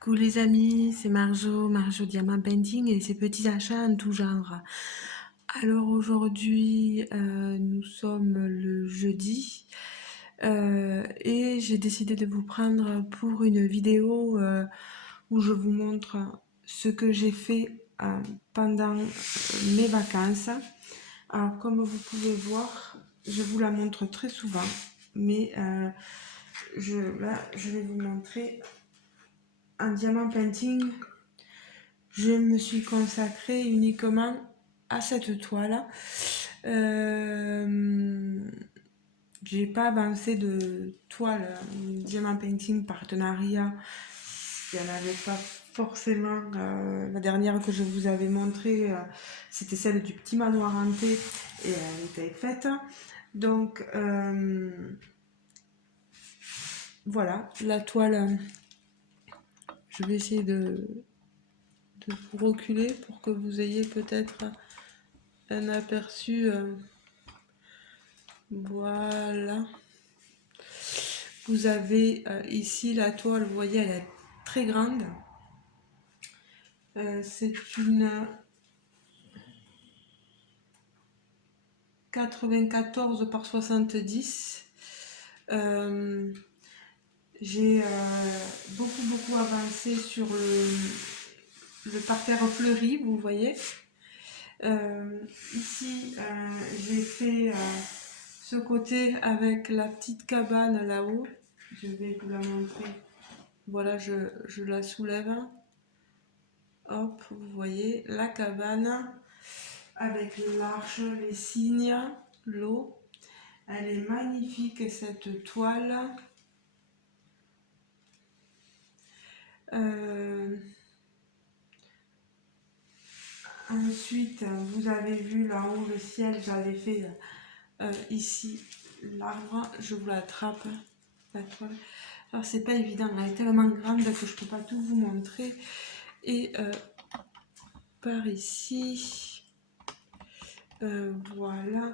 Coucou les amis, c'est Marjo Diamant Painting et ses petits achats en tout genre. Alors aujourd'hui, nous sommes le jeudi et j'ai décidé de vous prendre pour une vidéo où je vous montre ce que j'ai fait pendant mes vacances. Alors comme vous pouvez voir, je vous la montre très souvent, mais là je vais vous montrer un diamant painting. Je me suis consacrée uniquement à cette toile. J'ai pas avancé de toile diamant painting partenariat. Il n'y en avait pas forcément. La dernière que je vous avais montrée, c'était celle du petit manoir hanté et elle était faite. Donc voilà, la toile. Je vais essayer de vous reculer pour que vous ayez peut-être un aperçu. Voilà. Vous avez ici la toile, vous voyez, elle est très grande. C'est une 94 par 70. J'ai beaucoup avancé sur le parterre fleuri, vous voyez. Ici, j'ai fait ce côté avec la petite cabane là-haut. Je vais vous la montrer. Voilà, je la soulève. Hop, vous voyez la cabane avec l'arche, les cygnes, l'eau. Elle est magnifique cette toile. Ensuite, vous avez vu là-haut le ciel, j'avais fait ici l'arbre, je vous l'attrape, la toile. Alors c'est pas évident, elle est tellement grande que je peux pas tout vous montrer. Et par ici, voilà,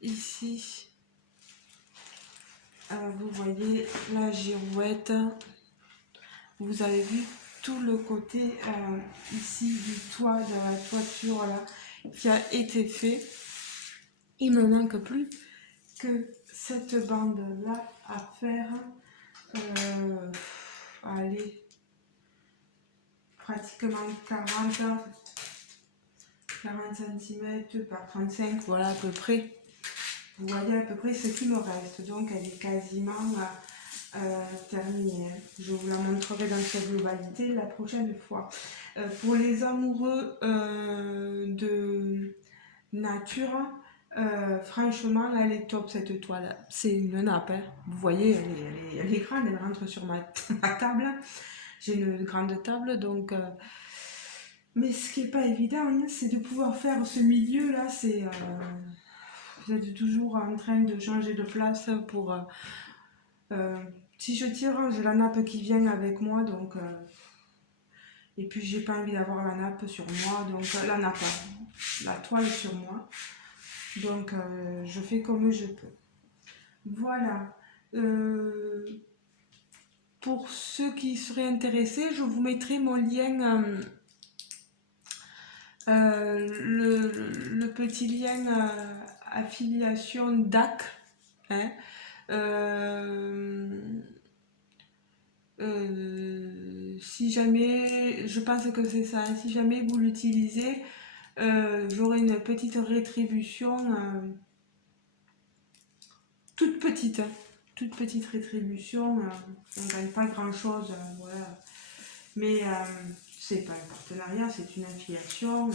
ici, vous voyez la girouette. Vous avez vu tout le côté ici du toit, de la toiture là, qui a été fait. Il me manque plus que cette bande là à faire. Allez, pratiquement 40 cm par 35, voilà à peu près. Vous voyez à peu près ce qui me reste, donc elle est quasiment terminée. Je vous la montrerai dans sa globalité la prochaine fois. Pour les amoureux de nature, franchement, elle est top cette toile. C'est une nappe, hein. Vous voyez, elle est grande, elle rentre sur ma table. J'ai une grande table, donc. Mais ce qui n'est pas évident, hein, c'est de pouvoir faire ce milieu là. Vous êtes toujours en train de changer de place pour. Si je tire, j'ai la nappe qui vient avec moi, donc. Et puis j'ai pas envie d'avoir la nappe sur moi, donc la nappe, la toile sur moi. Donc je fais comme je peux. Voilà. Pour ceux qui seraient intéressés, je vous mettrai mon lien, le petit lien affiliation DAC. Hein. Si jamais, je pense que c'est ça, si jamais vous l'utilisez, j'aurai une petite rétribution, toute petite, hein, toute petite rétribution. On ne gagne pas grand chose, voilà. Mais c'est pas un partenariat, c'est une affiliation.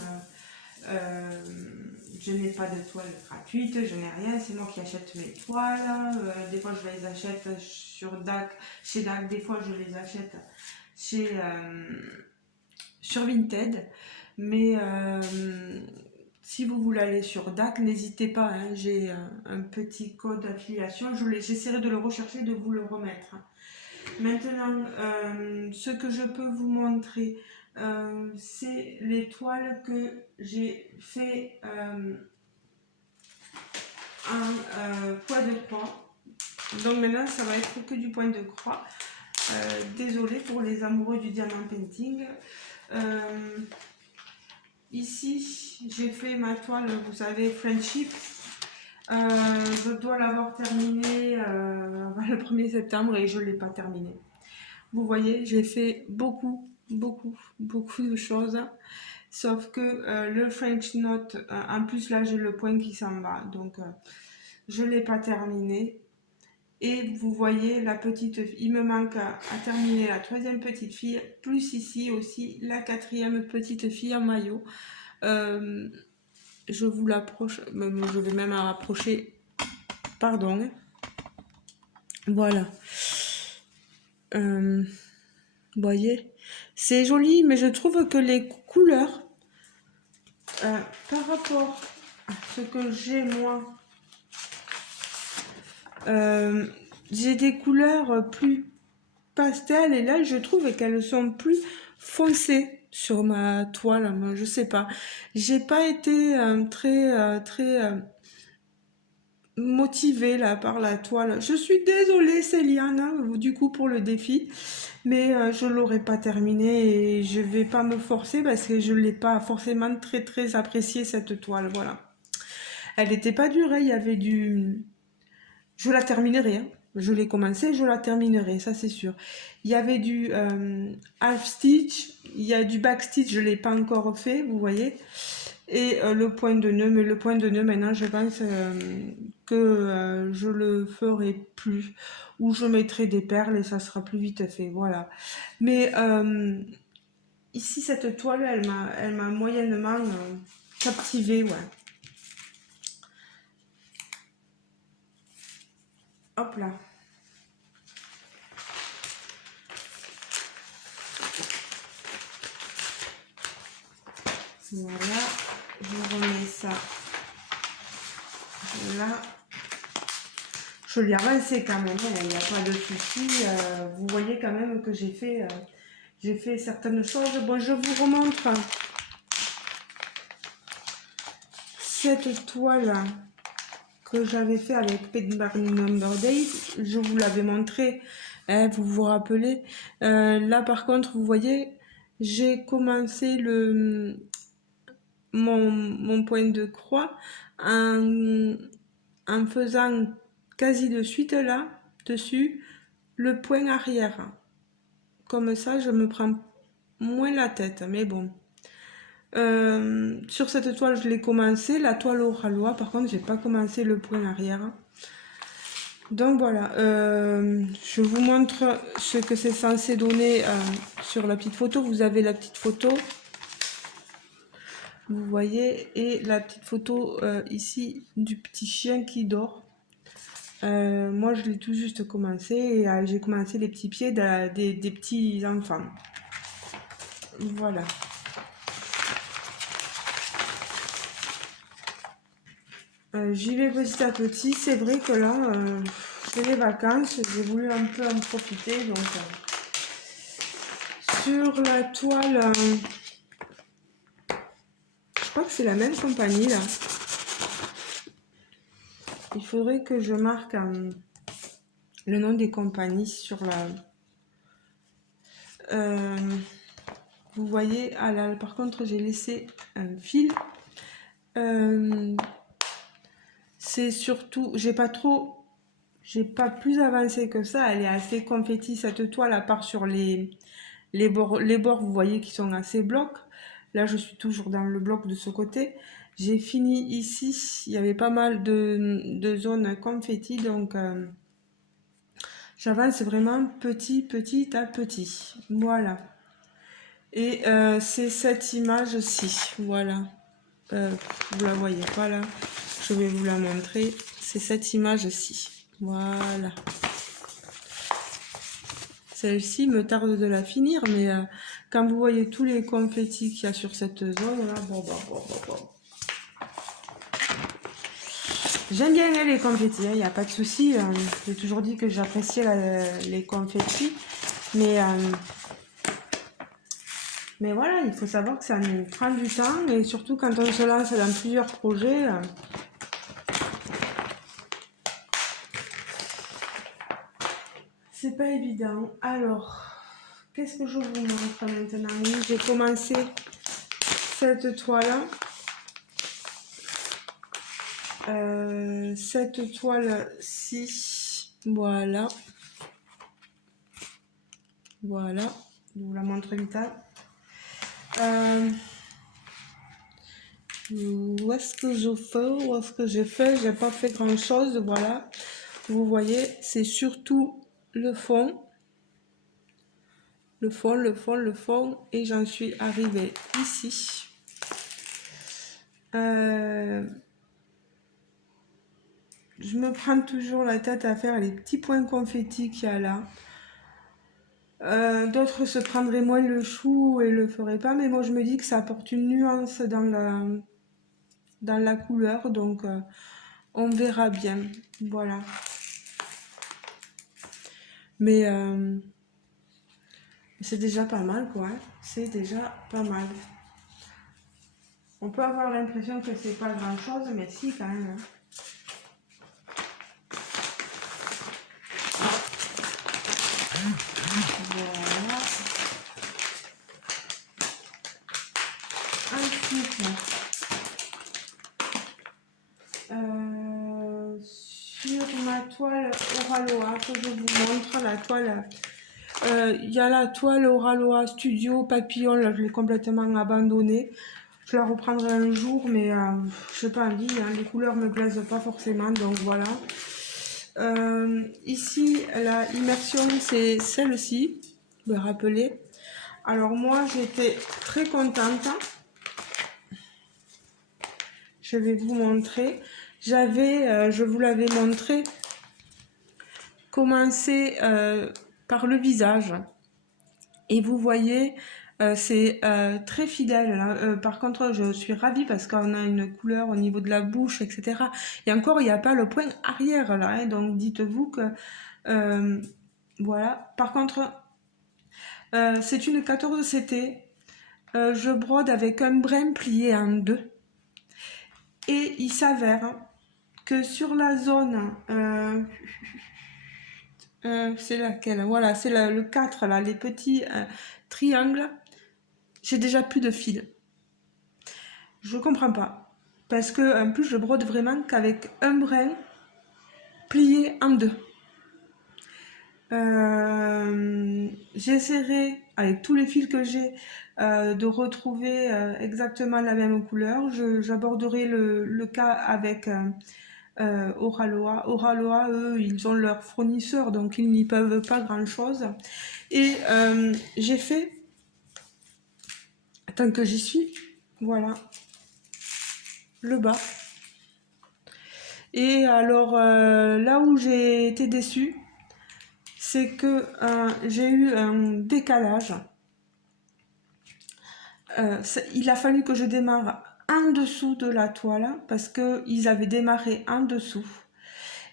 Je n'ai pas de toile gratuite, je n'ai rien, c'est moi qui achète mes toiles. Des fois je les achète sur DAC, chez DAC, des fois je les achète sur Vinted. Mais si vous voulez aller sur DAC, n'hésitez pas, hein, j'ai un petit code d'affiliation, j'essaierai de le rechercher et de vous le remettre. Maintenant, ce que je peux vous montrer, c'est les toiles que j'ai fait en point de croix. Donc maintenant, ça va être que du point de croix. Désolée pour les amoureux du diamant painting. Ici, j'ai fait ma toile, vous savez, Friendship. Je dois l'avoir terminée le 1er septembre et je ne l'ai pas terminée. Vous voyez, j'ai fait beaucoup de choses. Sauf que le French Knot, en plus là j'ai le point qui s'en va. Donc je ne l'ai pas terminé. Et vous voyez la petite, il me manque à terminer la 3e petite fille, plus ici aussi la 4e petite fille en maillot. Je vous l'approche, je vais même la rapprocher, pardon. Voilà. Vous voyez, c'est joli, mais je trouve que les couleurs, par rapport à ce que j'ai moi, j'ai des couleurs plus pastel et là je trouve qu'elles sont plus foncées sur ma toile. Moi, je sais pas, j'ai pas été très motivée là par la toile. Je suis désolée Céliane du coup pour le défi, mais je l'aurais pas terminé et je vais pas me forcer parce que je l'ai pas forcément très apprécié cette toile. Voilà, elle n'était pas dure, il y avait du, je la terminerai, hein. Je l'ai commencé, je la terminerai, ça c'est sûr. Il y avait du half stitch, il y a du back stitch, je ne l'ai pas encore fait, vous voyez. Et le point de nœud, mais le point de nœud maintenant je pense que je le ferai plus. Ou je mettrai des perles et ça sera plus vite fait, voilà. Mais ici cette toile, elle m'a moyennement captivée, ouais. Hop là. Voilà, je remets ça là. Je l'ai avancé quand même, il n'y a pas de souci. Vous voyez quand même que j'ai fait certaines choses. Bon, je vous remontre cette toile que j'avais fait avec Paint Barney Number Days. Je vous l'avais montré, hein, vous vous rappelez. Là par contre, vous voyez, j'ai commencé mon point de croix en faisant quasi de suite là, dessus, le point arrière. Comme ça, je me prends moins la tête, mais bon. Sur cette toile, je l'ai commencé, la toile au ralois, par contre, j'ai pas commencé le point arrière. Donc voilà, je vous montre ce que c'est censé donner sur la petite photo. Vous avez la petite photo. Vous voyez, et la petite photo ici du petit chien qui dort. Moi, je l'ai tout juste commencé et j'ai commencé les petits pieds des petits enfants. Voilà. J'y vais petit à petit. C'est vrai que là, c'est les vacances. J'ai voulu un peu en profiter. Donc, sur la toile, je crois que c'est la même compagnie là. Il faudrait que je marque le nom des compagnies sur la... vous voyez, ah là, par contre, j'ai laissé un fil. C'est surtout, j'ai pas plus avancé que ça. Elle est assez confetti cette toile, à part sur les bords, vous voyez, qui sont assez blocs. Là, je suis toujours dans le bloc de ce côté. J'ai fini ici, il y avait pas mal de zones confetti, donc j'avance vraiment petit à petit. Voilà. Et c'est cette image-ci, voilà. Vous la voyez pas là, je vais vous la montrer. C'est cette image-ci, voilà. Celle-ci me tarde de la finir, mais quand vous voyez tous les confettis qu'il y a sur cette zone là, bon. J'aime bien les confettis, il n'y a pas de souci. J'ai toujours dit que j'appréciais les confettis, mais voilà, il faut savoir que ça nous prend du temps, et surtout quand on se lance dans plusieurs projets. C'est c'est pas évident. Alors, qu'est-ce que je vous montre maintenant? Oui, j'ai commencé cette toile. Cette toile-ci, voilà. Voilà, je vous la montre vite. Où est-ce que je fais? Où est-ce que j'ai fait? J'ai pas fait grand chose, voilà. Vous voyez, c'est surtout le fond. Le fond, le fond, le fond. Et j'en suis arrivée ici. Je me prends toujours la tête à faire les petits points confettis qu'il y a là. D'autres se prendraient moins le chou et le feraient pas, mais moi je me dis que ça apporte une nuance dans la couleur, donc on verra bien. Voilà. Mais c'est déjà pas mal, quoi. Hein. C'est déjà pas mal. On peut avoir l'impression que c'est pas grand chose, mais si, quand même. Hein. Voilà. Ensuite, sur ma toile Oraloa, que je vous montre, la toile, il y a la toile Oraloa Studio Papillon, là je l'ai complètement abandonnée. Je la reprendrai un jour, mais je sais pas envie, hein, les couleurs me plaisent pas forcément, donc voilà. Ici, la immersion, c'est celle-ci, vous me rappelez. Alors moi, j'étais très contente. Je vais vous montrer. J'avais, je vous l'avais montré, commencé par le visage. Et vous voyez, c'est très fidèle. Là. Par contre, je suis ravie parce qu'on a une couleur au niveau de la bouche, etc. Et encore, il n'y a pas le point arrière là. Hein, donc, dites-vous que... voilà. Par contre, c'est une 14 CT. Je brode avec un brin plié en deux. Et il s'avère que sur la zone... c'est laquelle? Voilà, c'est le 4, là, les petits triangles. J'ai déjà plus de fil. Je comprends pas. Parce que en plus, je brode vraiment qu'avec un brin plié en deux. J'essaierai, avec tous les fils que j'ai, de retrouver exactement la même couleur. J'aborderai le cas avec Oraloa. Oraloa, eux, ils ont leur fournisseur, donc ils n'y peuvent pas grand-chose. Et j'ai fait, tant que j'y suis, voilà, le bas. Et alors, là où j'ai été déçue, c'est que j'ai eu un décalage. Il a fallu que je démarre en dessous de la toile parce qu'ils avaient démarré en dessous.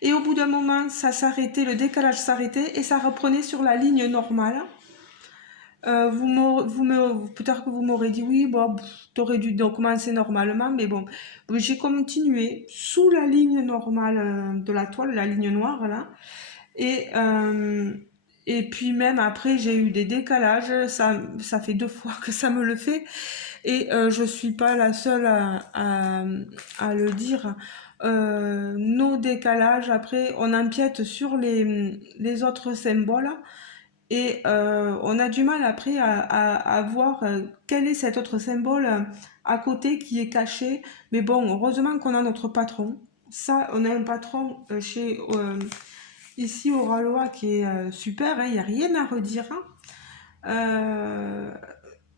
Et au bout d'un moment, ça s'arrêtait, le décalage s'arrêtait et ça reprenait sur la ligne normale. Peut-être que vous m'aurez dit oui, bon, t'aurais dû donc commencer normalement, mais bon, j'ai continué sous la ligne normale de la toile, la ligne noire là, et puis même après j'ai eu des décalages, ça fait 2 fois que ça me le fait, et je suis pas la seule à le dire. Nos décalages, après, on empiète sur les autres symboles. Et on a du mal après à voir quel est cet autre symbole à côté qui est caché. Mais bon, heureusement qu'on a notre patron. Ça, on a un patron ici au Ralois qui est super, il n'y a rien à redire.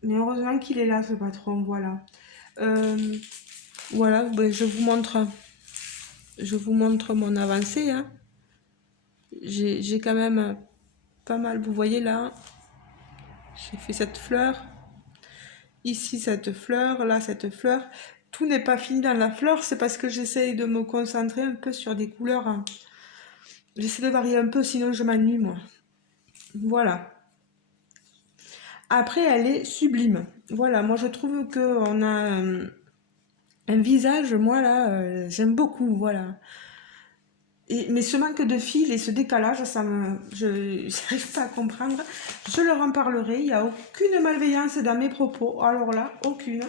Mais heureusement qu'il est là, ce patron, voilà. Voilà, ben, je vous montre mon avancée. Hein. J'ai quand même pas mal, vous voyez là. J'ai fait cette fleur, ici cette fleur, là cette fleur. Tout n'est pas fini dans la fleur, c'est parce que j'essaye de me concentrer un peu sur des couleurs. Hein. J'essaie de varier un peu, sinon je m'ennuie moi. Voilà. Après, elle est sublime. Voilà, moi je trouve qu'on a un visage, moi là, j'aime beaucoup, voilà. mais ce manque de fil et ce décalage, je n'arrive pas à comprendre. Je leur en parlerai. Il n'y a aucune malveillance dans mes propos. Alors là, aucune.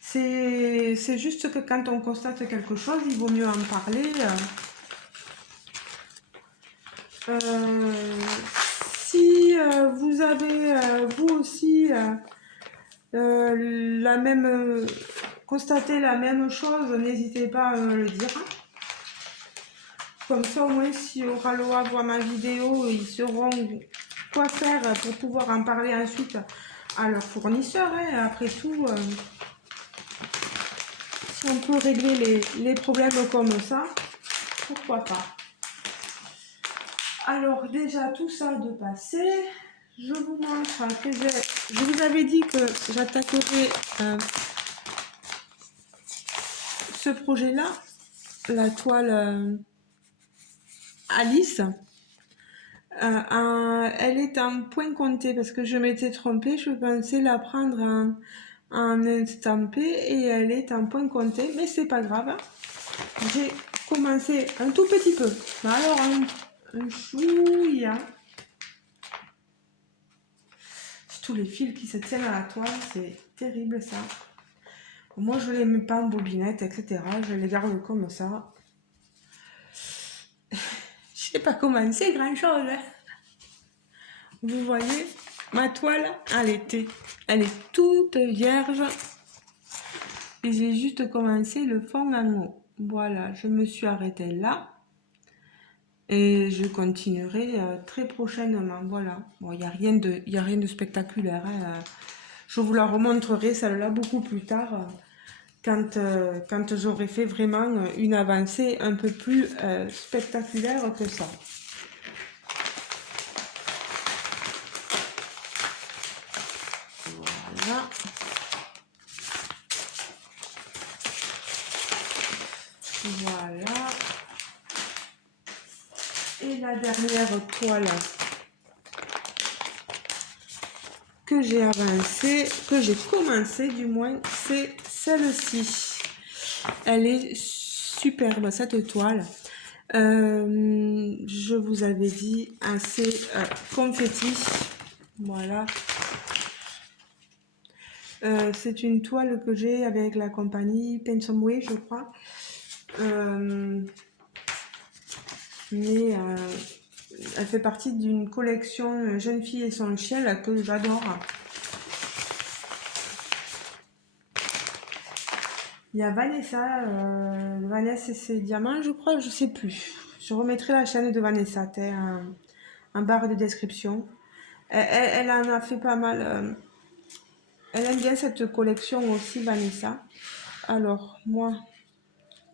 C'est juste que quand on constate quelque chose, il vaut mieux en parler. Si vous avez vous aussi la même constaté la même chose, n'hésitez pas à me le dire. Comme ça, au moins, si Oraloa voit ma vidéo, ils sauront quoi faire pour pouvoir en parler ensuite à leurs fournisseurs. Hein. Après tout, si on peut régler les problèmes comme ça, pourquoi pas. Alors déjà, tout ça de passé, je vous montre que je vous avais dit que j'attaquerai ce projet-là, la toile Alice. Elle est en point compté parce que je m'étais trompée, je pensais la prendre en estampé et elle est en point compté, mais c'est pas grave. J'ai commencé un tout petit peu, alors un chouïa. Tous les fils qui se tiennent à la toile, c'est terrible ça. Moi je les mets pas en bobinette, etc. Je les garde comme ça. Je sais pas commencer grand chose. Hein. Vous voyez, ma toile, elle est toute vierge. Et j'ai juste commencé le fond en haut. Voilà, je me suis arrêtée là. Et je continuerai très prochainement. Voilà. Bon, il n'y a rien de spectaculaire. Hein. Je vous la remontrerai celle-là beaucoup plus tard. Quand j'aurai fait vraiment une avancée un peu plus spectaculaire que ça. Voilà. Voilà. Et la dernière toile que j'ai avancée, que j'ai commencé du moins, c'est celle-ci. Elle est superbe cette toile. Je vous avais dit assez confetti. Voilà. C'est une toile que j'ai avec la compagnie Pensomway, je crois. Mais elle fait partie d'une collection Jeune fille et son chien là, que j'adore. Il y a Vanessa, Vanessa et ses diamants, je crois, je sais plus. Je remettrai la chaîne de Vanessa en barre de description. Elle en a fait pas mal. Elle aime bien cette collection aussi, Vanessa. Alors, moi,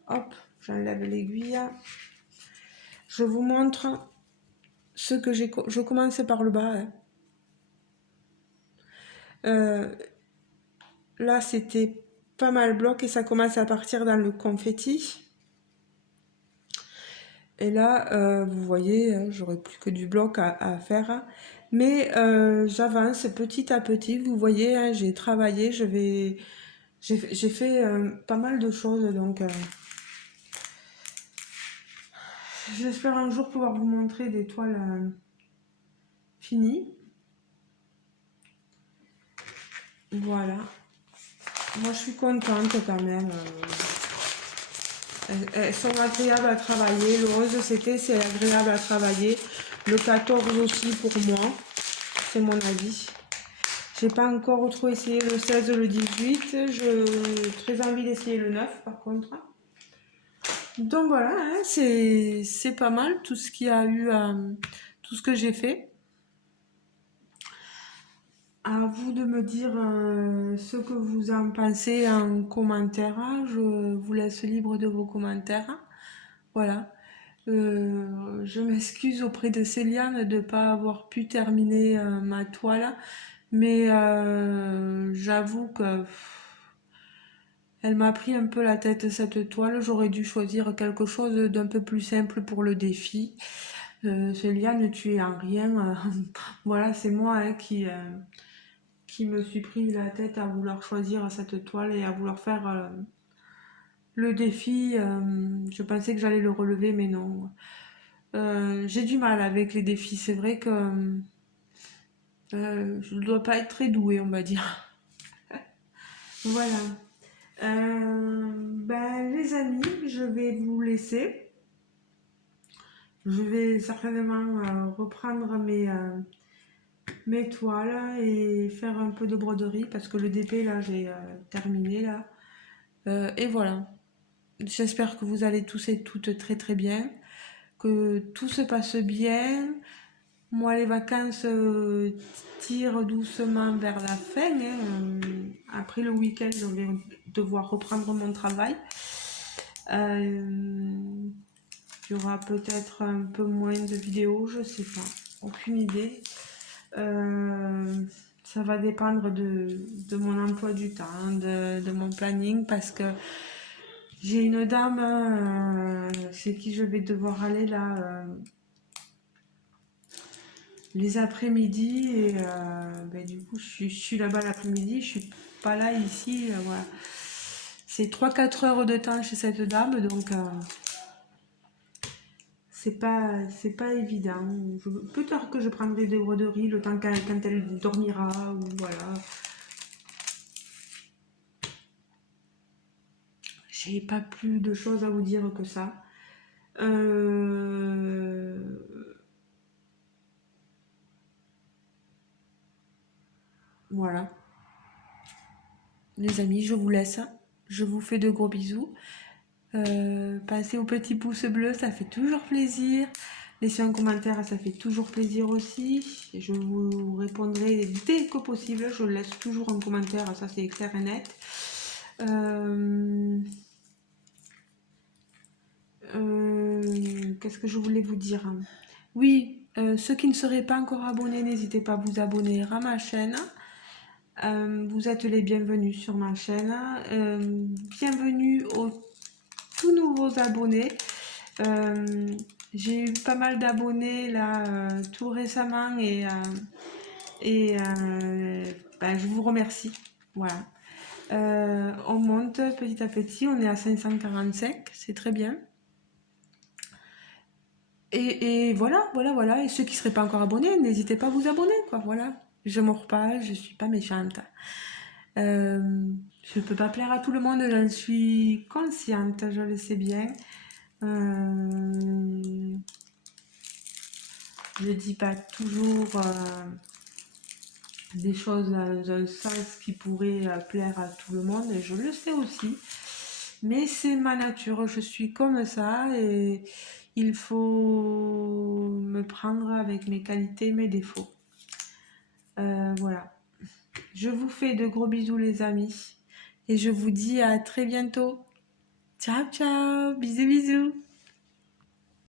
hop, j'enlève l'aiguille. Je vous montre ce que j'ai. Je commence par le bas. Hein. Là, c'était pas mal bloc et ça commence à partir dans le confetti. Et là, vous voyez, j'aurais plus que du bloc à faire. Mais j'avance petit à petit. Vous voyez, hein, j'ai travaillé, j'ai fait pas mal de choses. Donc, j'espère un jour pouvoir vous montrer des toiles finies. Voilà. Moi, je suis contente quand même. Elles sont agréables à travailler. Le 11 c'était c'est agréable à travailler. Le 14 aussi pour moi. C'est mon avis. J'ai pas encore trop essayé le 16, le 18. J'ai très envie d'essayer le 9 par contre. Donc voilà, hein, c'est pas mal tout ce qu'il y a eu, tout ce que j'ai fait. À vous de me dire ce que vous en pensez en commentaire. Je vous laisse libre de vos commentaires. Voilà. Je m'excuse auprès de Céliane de ne pas avoir pu terminer ma toile. Mais j'avoue que elle m'a pris un peu la tête cette toile. J'aurais dû choisir quelque chose d'un peu plus simple pour le défi. Céliane, tu es en rien. Voilà, c'est moi hein, qui me suis pris la tête à vouloir choisir cette toile et à vouloir faire Le défi, je pensais que j'allais le relever, mais non. J'ai du mal avec les défis. C'est vrai que je ne dois pas être très douée, on va dire. Voilà. Ben, les amis, je vais vous laisser. Je vais certainement reprendre mes toiles et faire un peu de broderie parce que le DP, là, j'ai terminé, là. Et voilà. J'espère que vous allez tous et toutes très très bien, que tout se passe bien. Moi, les vacances tirent doucement vers la fin, hein. Après le week-end, je vais devoir reprendre mon travail. Il y aura peut-être un peu moins de vidéos, je sais pas, aucune idée. Ça va dépendre de mon emploi du temps, de mon planning, parce que j'ai une dame chez qui je vais devoir aller là les après-midi et ben, du coup je suis là-bas l'après-midi, je suis pas là ici, voilà. C'est 3-4 heures de temps chez cette dame, donc c'est pas évident. Peut-être que je prendrai des broderies le temps quand elle dormira, ou voilà. J'ai pas plus de choses à vous dire que ça. Voilà. Les amis, je vous laisse. Je vous fais de gros bisous. Passez au petit pouce bleu, ça fait toujours plaisir. Laissez un commentaire, ça fait toujours plaisir aussi. Je vous répondrai dès que possible. Je laisse toujours un commentaire, ça c'est clair et net. Qu'est-ce que je voulais vous dire? Oui, ceux qui ne seraient pas encore abonnés, n'hésitez pas à vous abonner à ma chaîne. Vous êtes les bienvenus sur ma chaîne. Bienvenue aux tout nouveaux abonnés. J'ai eu pas mal d'abonnés là tout récemment et ben, je vous remercie. Voilà. On monte petit à petit, on est à 545, c'est très bien. Et voilà. Et ceux qui ne seraient pas encore abonnés, n'hésitez pas à vous abonner, quoi. Voilà. Je mords pas, je suis pas méchante. Je peux pas plaire à tout le monde, j'en suis consciente, je le sais bien. Je dis pas toujours des choses dans un sens qui pourrait plaire à tout le monde, et je le sais aussi. Mais c'est ma nature, je suis comme ça et il faut me prendre avec mes qualités, mes défauts. Voilà. Je vous fais de gros bisous les amis et je vous dis à très bientôt. Ciao ciao, bisous bisous.